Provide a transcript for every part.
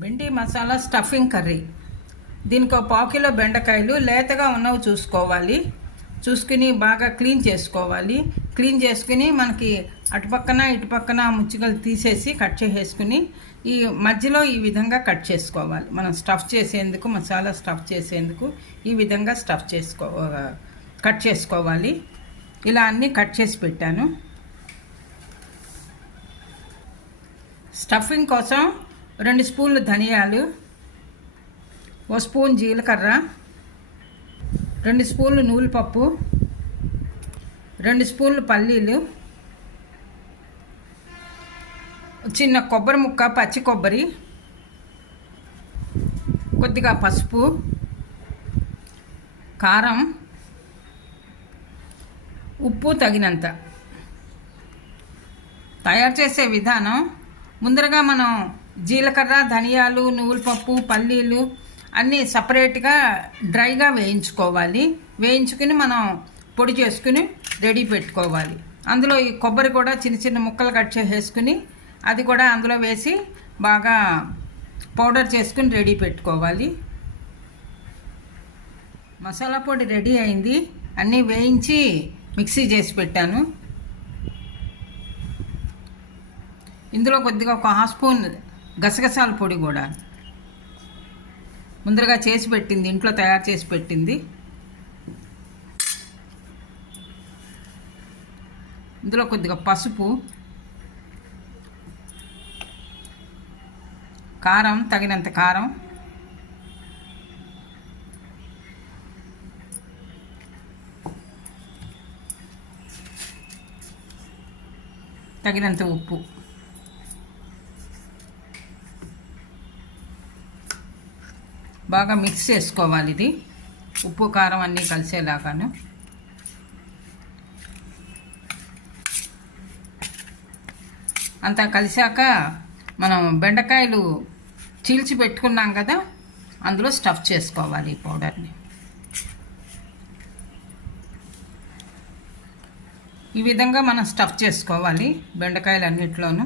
బెండి masala stuffing curry. దీనికి ఒక పావు కిలో బెండకాయలు లేతగా ఉన్నవి చూసుకోవాలి. చూసుకుని బాగా క్లీన్ చేసుకోవాలి. క్లీన్ చేసుకుని మనకి అటుపక్కన ఇటుపక్కన ముచ్చుకలు తీసేసి కట్ చేసేసుకుని ఈ మధ్యలో ఈ విధంగా కట్ చేసుకోవాలి. మనం స్టఫ్ చేసేందుకు మసాలా స్టఫ్ చేసేందుకు ఈ విధంగా స్టఫ్ చేసుకో కట్ చేసుకోవాలి. ఇలా అన్నీ కట్ చేసి పెట్టాను. స్టఫింగ్ కోసం రెండు స్పూన్లు ధనియాలు ఓ స్పూన్ జీలకర్ర రెండు స్పూన్లు నూలుపప్పు రెండు స్పూన్లు పల్లీలు చిన్న కొబ్బరి ముక్క పచ్చి కొబ్బరి కొద్దిగా పసుపు కారం ఉప్పు తగినంత. తయారు చేసే విధానం ముందరగా మనం జీలకర్ర ధనియాలు నువ్వుల పప్పు పల్లీలు అన్నీ సపరేట్గా డ్రైగా వేయించుకోవాలి. వేయించుకుని మనం పొడి చేసుకుని రెడీ పెట్టుకోవాలి. అందులో ఈ కొబ్బరి కూడా చిన్న చిన్న ముక్కలు కట్ చేసేసుకుని అది కూడా అందులో వేసి బాగా పౌడర్ చేసుకుని రెడీ పెట్టుకోవాలి. మసాలా పొడి రెడీ అయింది. అన్నీ వేయించి మిక్సీ చేసి పెట్టాను. ఇందులో కొద్దిగా ఒక హాఫ్ స్పూన్ గసగసాల పొడి కూడా. ముందరగా చేసి పెట్టింది ఇంట్లో తయారు చేసి పెట్టింది. ఇందులో కొద్దిగా పసుపు కారం తగినంత కారం తగినంత ఉప్పు. బాగా మిక్స్ చేసుకోవాలి ఇది. ఉప్పు కారం అన్నీ కలిసేలాగాను. అంతా కలిసాక మనం బెండకాయలు చీల్చి పెట్టుకున్నాం కదా అందులో స్టఫ్ చేసుకోవాలి ఈ పౌడర్ని. ఈ విధంగా మనం స్టఫ్ చేసుకోవాలి బెండకాయలు అన్నిట్లోనూ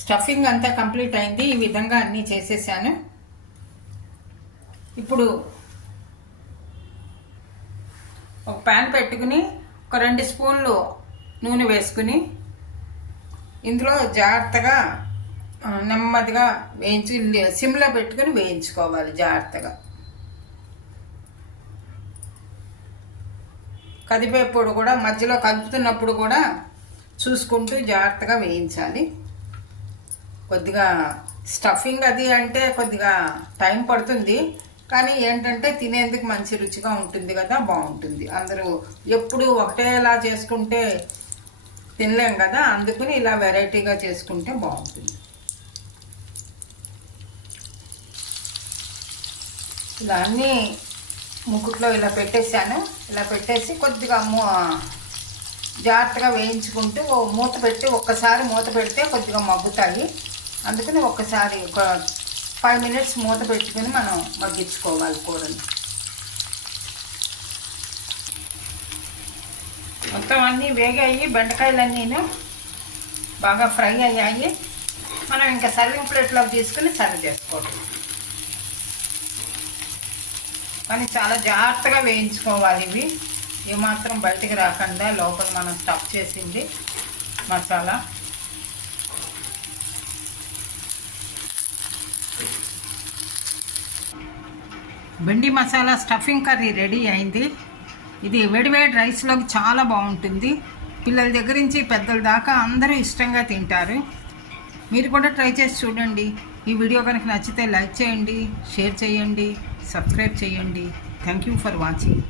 స్టఫింగ్ అంతా కంప్లీట్ అయింది. ఈ విధంగా అన్నీ చేసేసాను. ఇప్పుడు ఒక ప్యాన్ పెట్టుకుని ఒక రెండు స్పూన్లు నూనె వేసుకుని ఇందులో జాగ్రత్తగా నెమ్మదిగా వేయించు సిమ్లో పెట్టుకుని వేయించుకోవాలి జాగ్రత్తగా. కదిపేప్పుడు కూడా మధ్యలో కలుపుతున్నప్పుడు కూడా చూసుకుంటూ జాగ్రత్తగా వేయించాలి. కొద్దిగా స్టఫింగ్ అది అంటే కొద్దిగా టైం పడుతుంది. కానీ ఏంటంటే తినేందుకు మంచి రుచిగా ఉంటుంది కదా బాగుంటుంది. అందరూ ఎప్పుడు ఒకటేలా చేసుకుంటే తినలేం కదా అందుకని ఇలా వెరైటీగా చేసుకుంటే బాగుంటుంది. ఇలా అన్నీ ముక్కుట్లో ఇలా పెట్టేశాను. ఇలా పెట్టేసి కొద్దిగా మూ జాగ్రత్తగా వేయించుకుంటూ మూత పెట్టి ఒక్కసారి మూత పెడితే కొద్దిగా మగ్గుతాయి. అందుకని ఒక్కసారి ఒక ఫైవ్ మినిట్స్ మూత పెట్టుకుని మనం మగ్గించుకోవాలి కూరని. మొత్తం అన్నీ వేగాయి బెండకాయలన్నీను బాగా ఫ్రై అయ్యాయి. మనం ఇంకా సర్వింగ్ ప్లేట్లోకి తీసుకుని సర్వ్ చేసుకోవటం. కానీ చాలా జాగ్రత్తగా వేయించుకోవాలి ఇవి. ఏమాత్రం బయటికి రాకుండా లోపల మనం స్టఫ్ చేసింది మసాలా. బెండి మసాలా స్టఫింగ్ కర్రీ రెడీ అయింది. ఇది వేడివేడి రైస్లోకి చాలా బాగుంటుంది. పిల్లల దగ్గర నుంచి పెద్దల దాకా అందరూ ఇష్టంగా తింటారు. మీరు కూడా ట్రై చేసి చూడండి. ఈ వీడియో కనుక నచ్చితే లైక్ చేయండి షేర్ చేయండి సబ్స్క్రైబ్ చేయండి. Thank you for watching